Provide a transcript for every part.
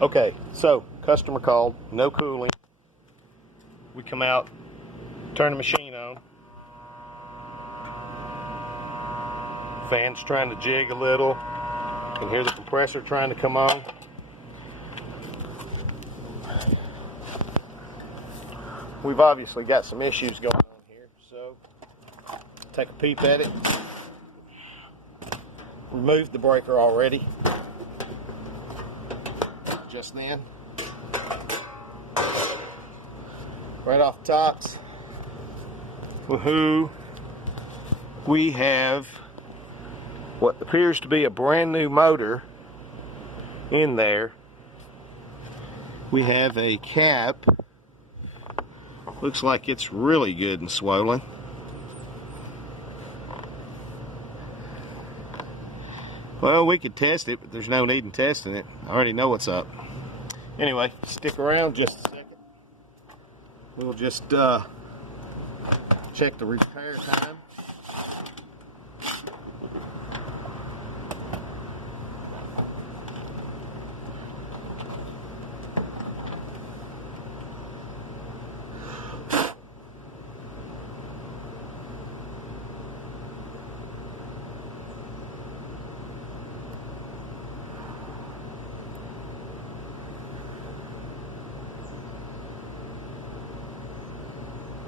Okay, so customer called, no cooling. We come out, turn the machine on. Fan's trying to jig a little. You can hear the compressor trying to come on. We've obviously got some issues going on here, so take a peep at it. Removed the breaker already just then. Right off the tops. Woohoo! We have what appears to be a brand new motor in there. We have a cap. Looks like it's really good and swollen. Well, we could test it, but there's no need in testing it. I already know what's up. Anyway, stick around just a second. We'll just check the repair time.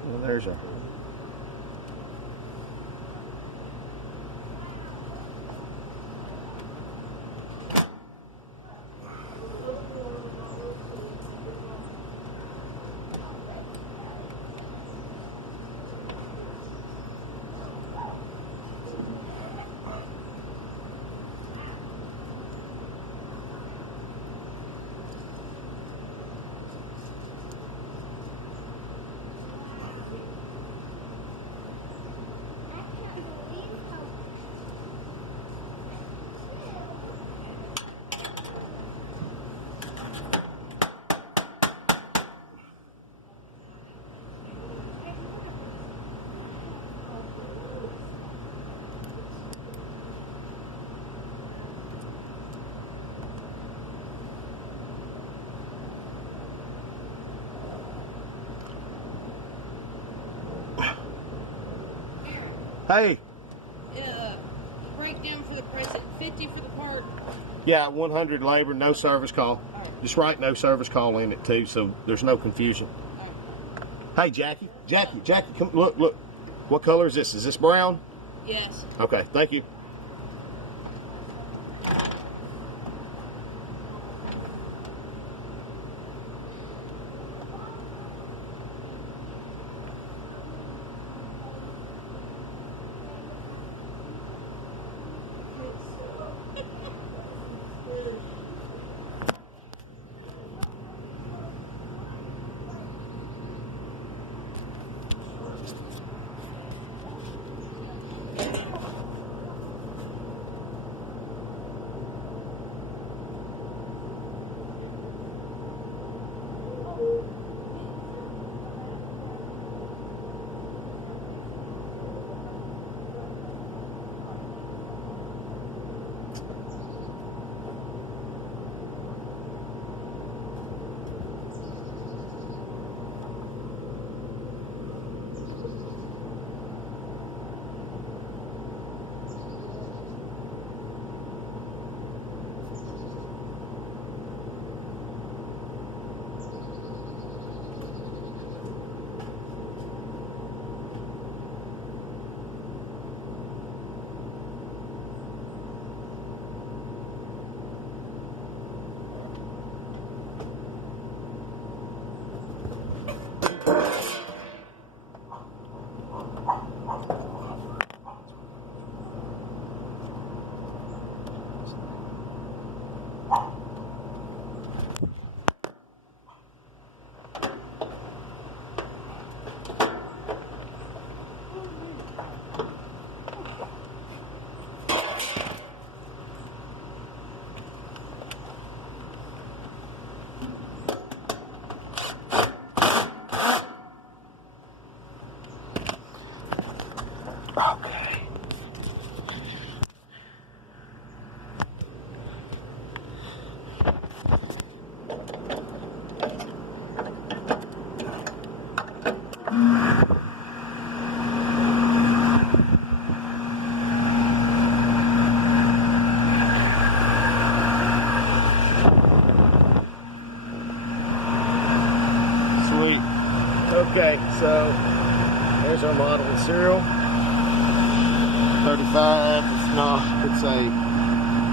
Well, there's a hey. Breakdown for the price at 50 for the part. Yeah, 100 labor, no service call. Right. Just write no service call in it too, so there's no confusion. Right. Hey, Jackie, come look. What color is this? Is this brown? Yes. Okay, thank you. Okay, so there's our model and serial. 35. It's not. It's a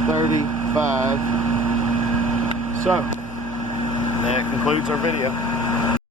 35. So that concludes our video.